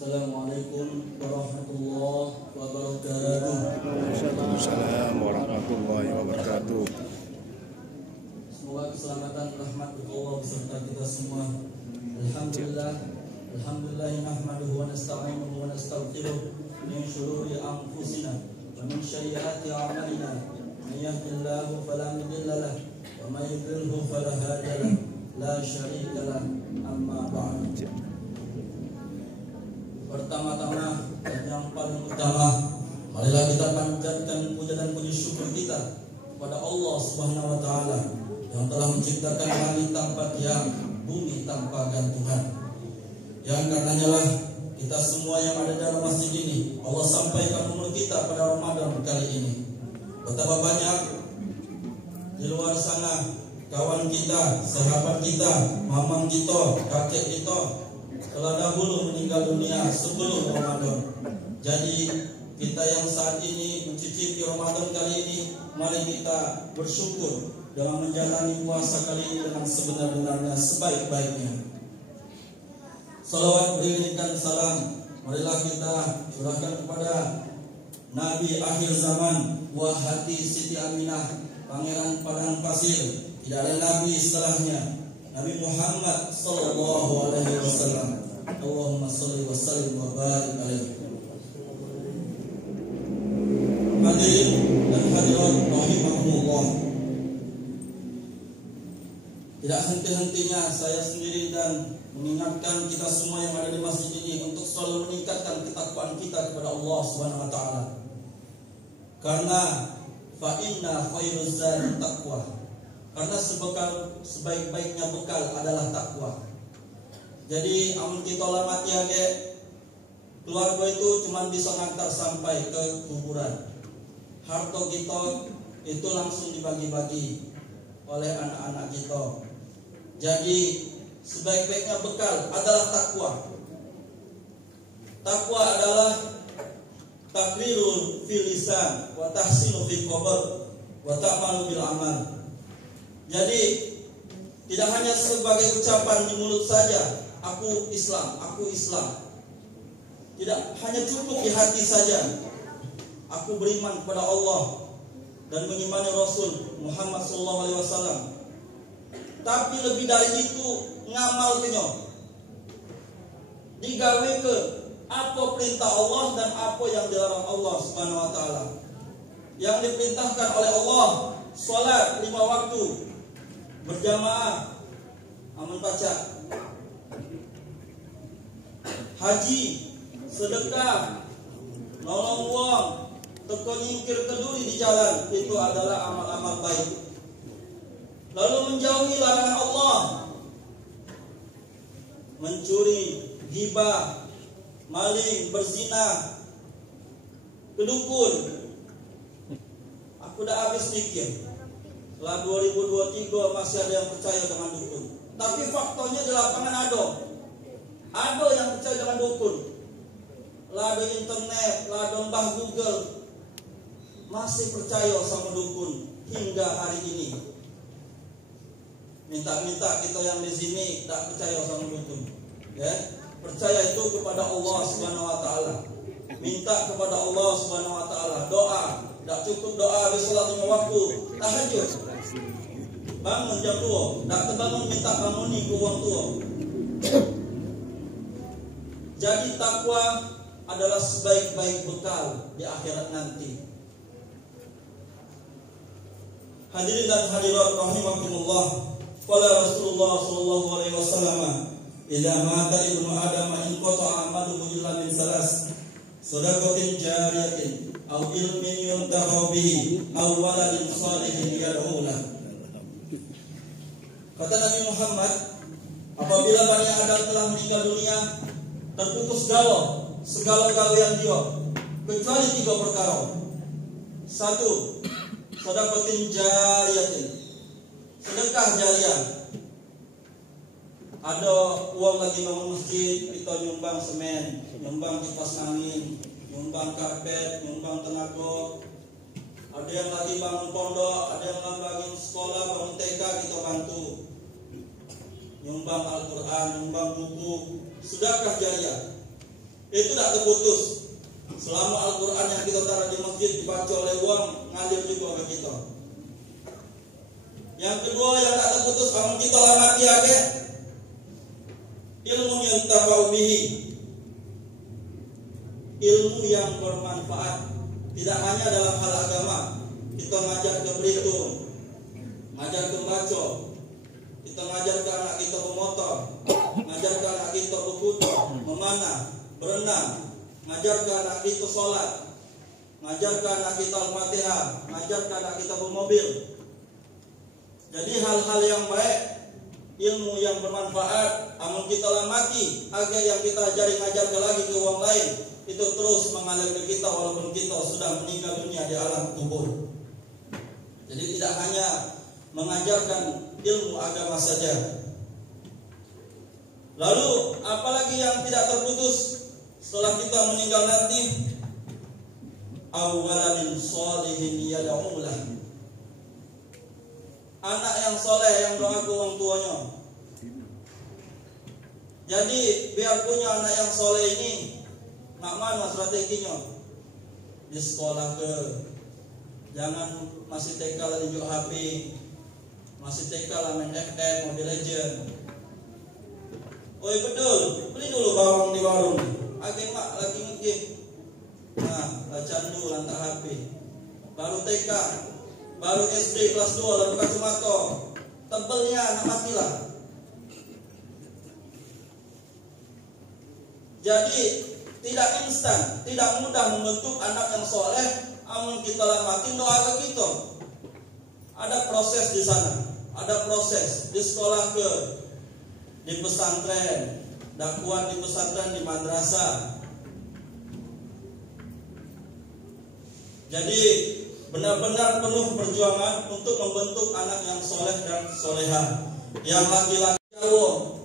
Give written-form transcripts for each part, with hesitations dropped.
Assalamualaikum warahmatullahi wabarakatuh. Waalaikumsalam warahmatullahi wabarakatuh. Semoga keselamatan rahmat Allah beserta kita semua. Alhamdulillah nahmaduhu wa nasta'inuhu wa nastaghfiruh min shururi anfusina wa min sayyiati a'malina. May yahdihillahu fala mudilla lahu wa may yudlilhu fala hadiya lahu. La syarika lahu. Amma ba'd. Pertama-tama dan yang paling utama, marilah kita panjatkan puja dan puji syukur kita kepada Allah Subhanahu wa taala yang telah menciptakan langit tanpa tiang, bumi tanpa gantungan. Yang karenanya lah kita semua yang ada dalam masjid ini, Allah sampaikan umur kita pada Ramadan kali ini. Betapa banyak di luar sana kawan kita, sahabat kita, mamang kita, kakek kita telah dahulu meninggal dunia sebelum Ramadan. Jadi kita yang saat ini mencicipi Ramadan kali ini, mari kita bersyukur dalam menjalani puasa kali ini dengan sebenar-benarnya, sebaik-baiknya. Salawat beriringkan salam, marilah kita curahkan kepada Nabi akhir zaman, Wahati Siti Aminah, Pangeran Padang Pasir. Tidak ada Nabi setelahnya, Nabi Muhammad sallallahu alaihi wasallam. Allahumma shalli wa sallim wa barik alaihi. Hadirin dan hadirat rahimahumullah. Tidak henti-hentinya saya sendiri dan mengingatkan kita semua yang ada di masjid ini untuk selalu meningkatkan ketakwaan kita kepada Allah Subhanahu wa taala. Karena fa inna khairuz zadi taqwa. Karena sebaik-baiknya bekal adalah takwa. Jadi amun kita mati age, keluarga itu cuma bisa ngantar sampai ke kuburan. Harta kita itu langsung dibagi-bagi oleh anak-anak kita. Jadi sebaik-baiknya bekal adalah takwa. Takwa adalah takrirul fil lisan wa tahsinu fil qawl wa ta'malu bil amal. Jadi tidak hanya sebagai ucapan di mulut saja, aku Islam, aku Islam. Tidak hanya cukup di hati saja, aku beriman kepada Allah dan mengimani Rasul Muhammad SAW. Tapi lebih dari itu, ngamal kenyo, digawe ke apa perintah Allah dan apa yang dilarang Allah Subhanahu wa taala. Yang diperintahkan oleh Allah, salat 5 waktu berjamaah, amun baca, haji, sedekah, nolong uang, teko nyingkir keduri di jalan, itu adalah amal-amal baik. Lalu menjauhi larangan Allah, mencuri, ghibah, maling, berzina, kedukun. Aku dah habis mikir. Setelah 2023 masih ada yang percaya dengan dukun. Tapi faktanya di lapangan ada yang percaya dengan dukun. Lah ada internet, lah ada mbah Google, masih percaya sama dukun hingga hari ini. Minta-minta kita yang di sini tak percaya sama dukun, ya. Percaya itu kepada Allah Subhanahu wa taala. Minta kepada Allah Subhanahu wa taala, doa. Tak cukup doa habis salat 5 waktu, tahajud. Bangun jam 2, tak terbangun minta banguni ke uang tua. Jadi takwa adalah sebaik-baik bekal di akhirat nanti. Hadirin dan hadirat rahimakumullah. Qala Rasulullah sallallahu alaihi wasallam, "Idza mata ibnu Adam in qata'a amaluhu illa min salas, sadaqatin jariyatin aw ilmin yuntafa bihi aw waladin shalihin yad'u lahu." Kata Nabi Muhammad, apabila Bani Adam telah meninggal dunia, terputus segala galian dia, kecuali 3 perkara. 1. Sedekatin jariyatin, sedekah jariah. Ada uang lagi bangun masjid, kita nyumbang semen, nyumbang kipas angin, nyumbang karpet, nyumbang tenaga. Ada yang lagi bangun pondok, ada yang lagi bangun sekolah, bangun TK, kita bantu. Nyumbang Al-Quran, nyumbang buku, sedekah jariah. Itu tidak terputus. Selama Al-Quran yang kita taruh di masjid dibaca oleh uang, ngalir juga ke kita. Yang kedua yang tidak terputus, amun kita lamati aja ilmu yang tafaubihi, ilmu yang bermanfaat. Tidak hanya dalam hal agama, kita ngajar ke berhitung, ngajar ke baca, kita ngajar ke anak kita bermotor, ngajar ke anak kita berkuda, memanah, berenang, ngajar ke anak kita sholat, ngajar ke anak kita Al-Fatihah, ngajar ke anak kita bermobil. Jadi hal-hal yang baik, ilmu yang bermanfaat, amal kita lamati agar yang kita ajari ngajar ke lagi ke orang lain, itu terus mengalir ke kita walaupun kita sudah meninggal dunia di alam kubur. Jadi tidak hanya mengajarkan ilmu agama saja. Lalu apalagi yang tidak terputus setelah kita meninggal nanti? Awaladin sholihin yad'ulah, anak yang soleh yang doa ke orang tuanya. Jadi biar punya anak yang soleh ini, nak mana strateginya? Di sekolah ke, jangan masih TK lah tunjuk HP, masih TK lah main FF, Mobile Legend. Oi betul, beli dulu bawang di warung. Agak mak lagi ngegame. Nah, candu lantak HP. Baru TK, baru SD kelas 2 lalu kacamata. Tebelnya anak matilah. Jadi tidak instan, tidak mudah membentuk anak yang soleh. Amun kita lamatin doa ke kita. Ada proses di sana, ada proses di sekolah ke, di pesantren, dakwah di pesantren, di madrasah. Jadi benar-benar penuh perjuangan untuk membentuk anak yang soleh dan soleha. Yang laki-laki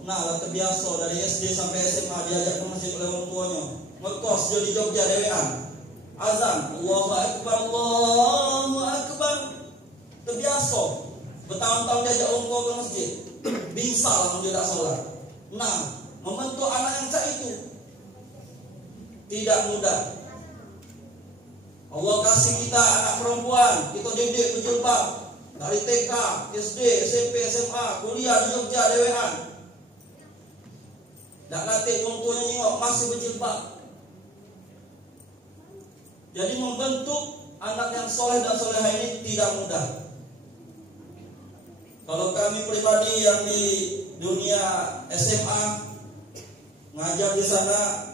nah terbiasa dari SD sampai SMA diajak ke masjid oleh orang tuanya, ngekos jadi Jogja dewean, azan Allahu Akbar, Allahu Akbar, terbiasa bertahun-tahun diajak orang tua ke masjid, bingsal langsung dia tak sholat. Nah, membentuk anak yang cak itu tidak mudah. Allah kasih kita anak perempuan, kita didik berjilbab dari TK, SD, SMP, SMA, kuliah di Jogja dewean. Tak latih orang tuanya nyengok masih berjilbab. Jadi membentuk anak yang soleh dan soleha ini tidak mudah. Kalau kami pribadi yang di dunia SMA ngajar di sana,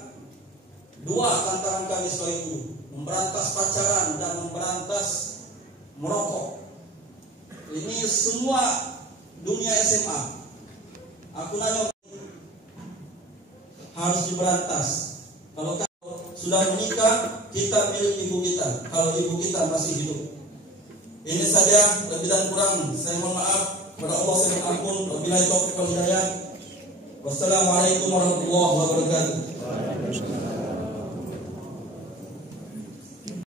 dua tantangan kami setelah itu: memberantas pacaran dan memberantas merokok. Ini semua dunia SMA. Aku nanya, harus diberantas. Kalau sudah menikah, kita milik ibu kita. Kalau ibu kita masih hidup. Ini saja, lebih dan kurang saya mohon maaf kepada Allah, saya mohon ampun. Wabillahi taufiq wal hidayah. Wassalamualaikum warahmatullahi wabarakatuh.